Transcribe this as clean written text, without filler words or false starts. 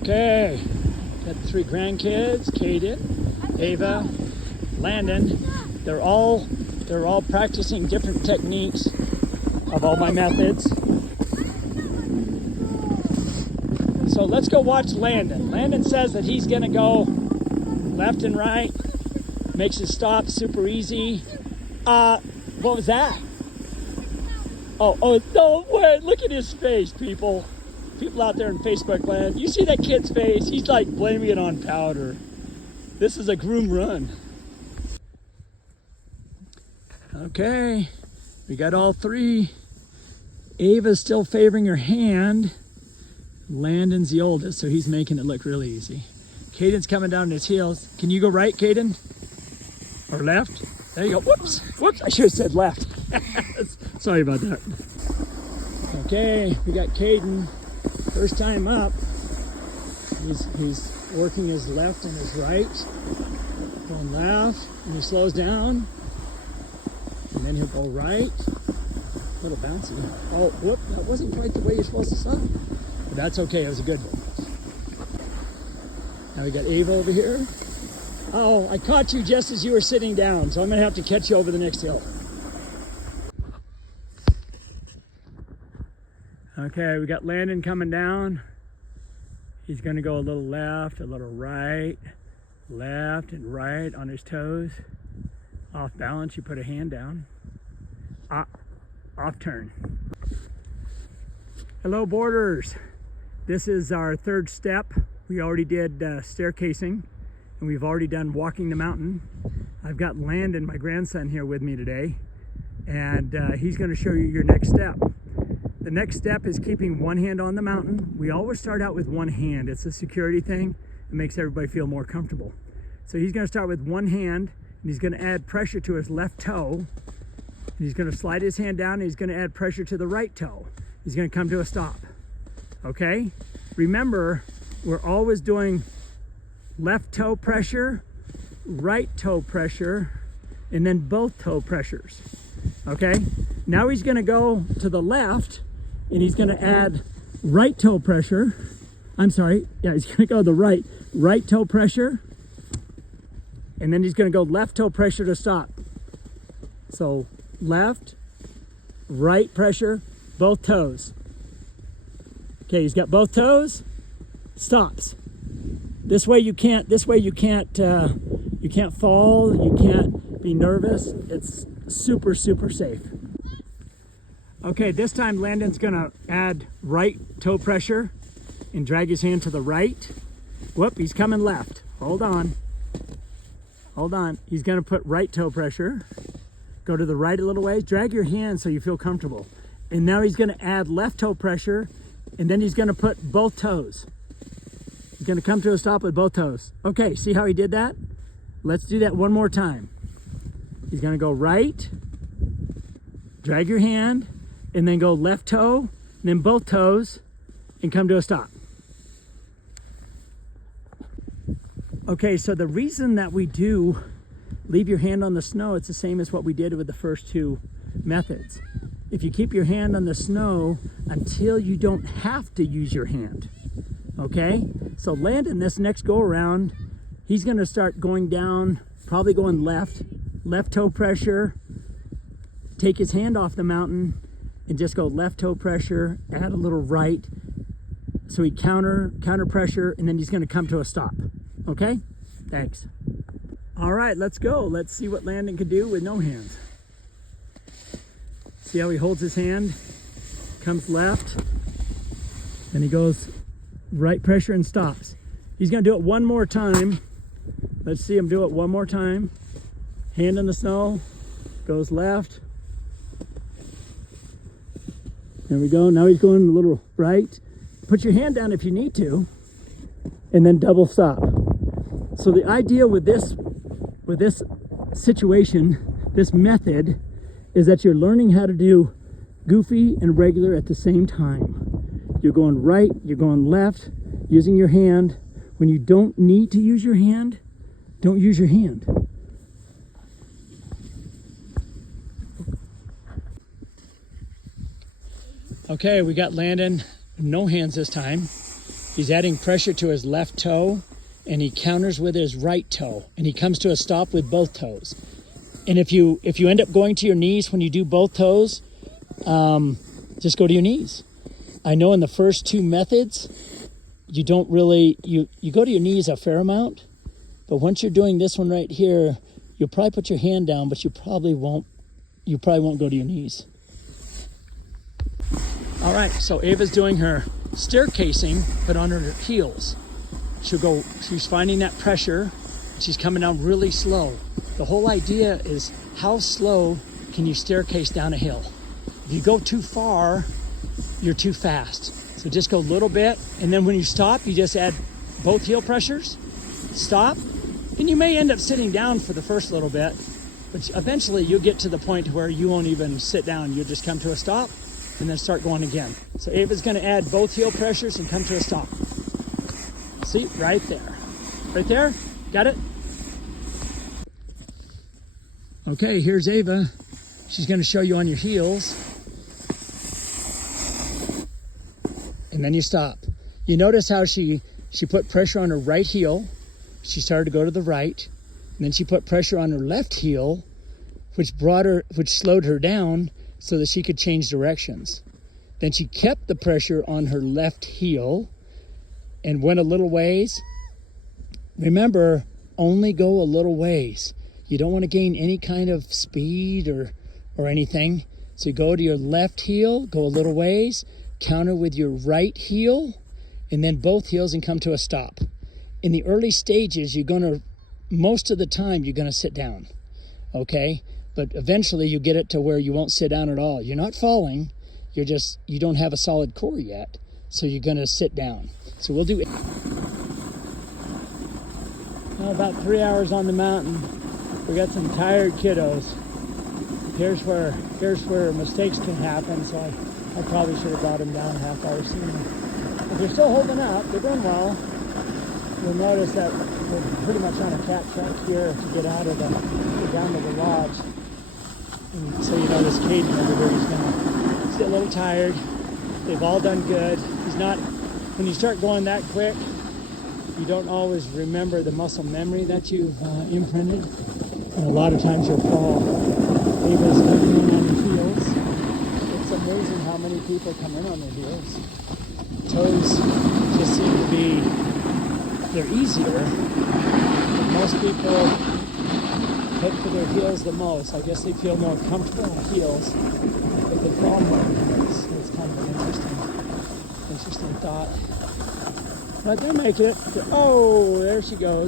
Okay, got the three grandkids, Caden, Ava, Landon. They're all practicing different techniques of all my methods. So let's go watch Landon. Landon says that he's gonna go left and right, makes his stop super easy. What was that? Oh, no way, look at his face, people. People out there in Facebook land, you see that kid's face? He's like blaming it on powder. This is a groom run. Okay, we got all three. Ava's still favoring her hand. Landon's the oldest, so he's making it look really easy. Caden's coming down his heels. Can you go right, Caden? Or left? There you go. Whoops, I should have said left. Sorry about that. Okay, we got Caden. First time up, he's working his left and his right, going left, and he slows down, and then he'll go right, a little bouncy. Oh, whoop, that wasn't quite the way you're supposed to stop, but that's okay, it was a good one. Now we got Ava over here. Oh, I caught you just as you were sitting down, so I'm gonna have to catch you over the next hill. Okay, we got Landon coming down. He's gonna go a little left, a little right, left and right on his toes. Off balance, you put a hand down. Off turn. Hello, boarders. This is our third step. We already did staircasing, and we've already done walking the mountain. I've got Landon, my grandson, here with me today, and he's gonna show you your next step. The next step is keeping one hand on the mountain. We always start out with one hand. It's a security thing. It makes everybody feel more comfortable. So he's gonna start with one hand, and he's gonna add pressure to his left toe. And he's gonna slide his hand down, and he's gonna add pressure to the right toe. He's gonna come to a stop, okay? Remember, we're always doing left toe pressure, right toe pressure, and then both toe pressures, okay? Now he's gonna go to the left, and he's gonna add right toe pressure. I'm sorry, yeah, he's gonna go the right toe pressure, and then he's gonna go left toe pressure to stop. So left, right pressure, both toes. Okay, he's got both toes, stops. This way you can't fall, you can't be nervous. It's super, super safe. Okay, this time Landon's gonna add right toe pressure and drag his hand to the right. Whoop, he's coming left. Hold on. He's gonna put right toe pressure. Go to the right a little way. Drag your hand so you feel comfortable. And now he's gonna add left toe pressure, and then he's gonna put both toes. He's gonna come to a stop with both toes. Okay, see how he did that? Let's do that one more time. He's gonna go right, drag your hand, and then go left toe, and then both toes, and come to a stop. Okay, so the reason that we do leave your hand on the snow, it's the same as what we did with the first two methods. If you keep your hand on the snow until you don't have to use your hand, okay? So Landon, this next go around, he's gonna start going down, probably going left toe pressure, take his hand off the mountain, and just go left toe pressure, add a little right, so he counter pressure, and then he's gonna come to a stop, okay? Thanks. All right, let's go. Let's see what Landon can do with no hands. See how he holds his hand, comes left, then he goes right pressure and stops. He's gonna do it one more time. Let's see him do it one more time. Hand in the snow, goes left. There we go, now he's going a little right. Put your hand down if you need to, and then double stop. So the idea with this situation, this method, is that you're learning how to do goofy and regular at the same time. You're going right, you're going left, using your hand. When you don't need to use your hand, don't use your hand. Okay, we got Landon, no hands this time. He's adding pressure to his left toe, and he counters with his right toe, and he comes to a stop with both toes. And if you end up going to your knees when you do both toes, just go to your knees. I know in the first two methods, you don't really, you go to your knees a fair amount, but once you're doing this one right here, you'll probably put your hand down, but you probably won't go to your knees. All right, so Ava's doing her staircasing, but on her heels. She's finding that pressure. She's coming down really slow. The whole idea is how slow can you staircase down a hill? If you go too far, you're too fast. So just go a little bit, and then when you stop, you just add both heel pressures, stop, and you may end up sitting down for the first little bit, but eventually you'll get to the point where you won't even sit down. You'll just come to a stop and then start going again. So Ava's gonna add both heel pressures and come to a stop. See, right there. Right there, got it? Okay, here's Ava. She's gonna show you on your heels. And then you stop. You notice how she put pressure on her right heel. She started to go to the right. And then she put pressure on her left heel, which slowed her down so that she could change directions. Then she kept the pressure on her left heel and went a little ways. Remember, only go a little ways. You don't want to gain any kind of speed or anything. So you go to your left heel, go a little ways, counter with your right heel, and then both heels and come to a stop. In the early stages, most of the time, you're gonna sit down, okay? But eventually you get it to where you won't sit down at all. You're not falling, you don't have a solid core yet, so you're gonna sit down. So we'll do now about 3 hours on the mountain. We got some tired kiddos. Here's where mistakes can happen, so I probably should have brought them down a half hour sooner. But they're still holding up, they're doing well. You'll notice that we're pretty much on a cat track here to get down to the lodge. And so you notice Caden over here, he's a little tired. They've all done good. When you start going that quick, you don't always remember the muscle memory that you've imprinted. And a lot of times you'll fall. Ava's coming in on the heels. It's amazing how many people come in on their heels. Toes just seem to be, they're easier. But most people head for their heels the most. I guess they feel more comfortable on heels, but they fall more on heels. So it's kind of an interesting thought. But they're making it. Oh, there she goes.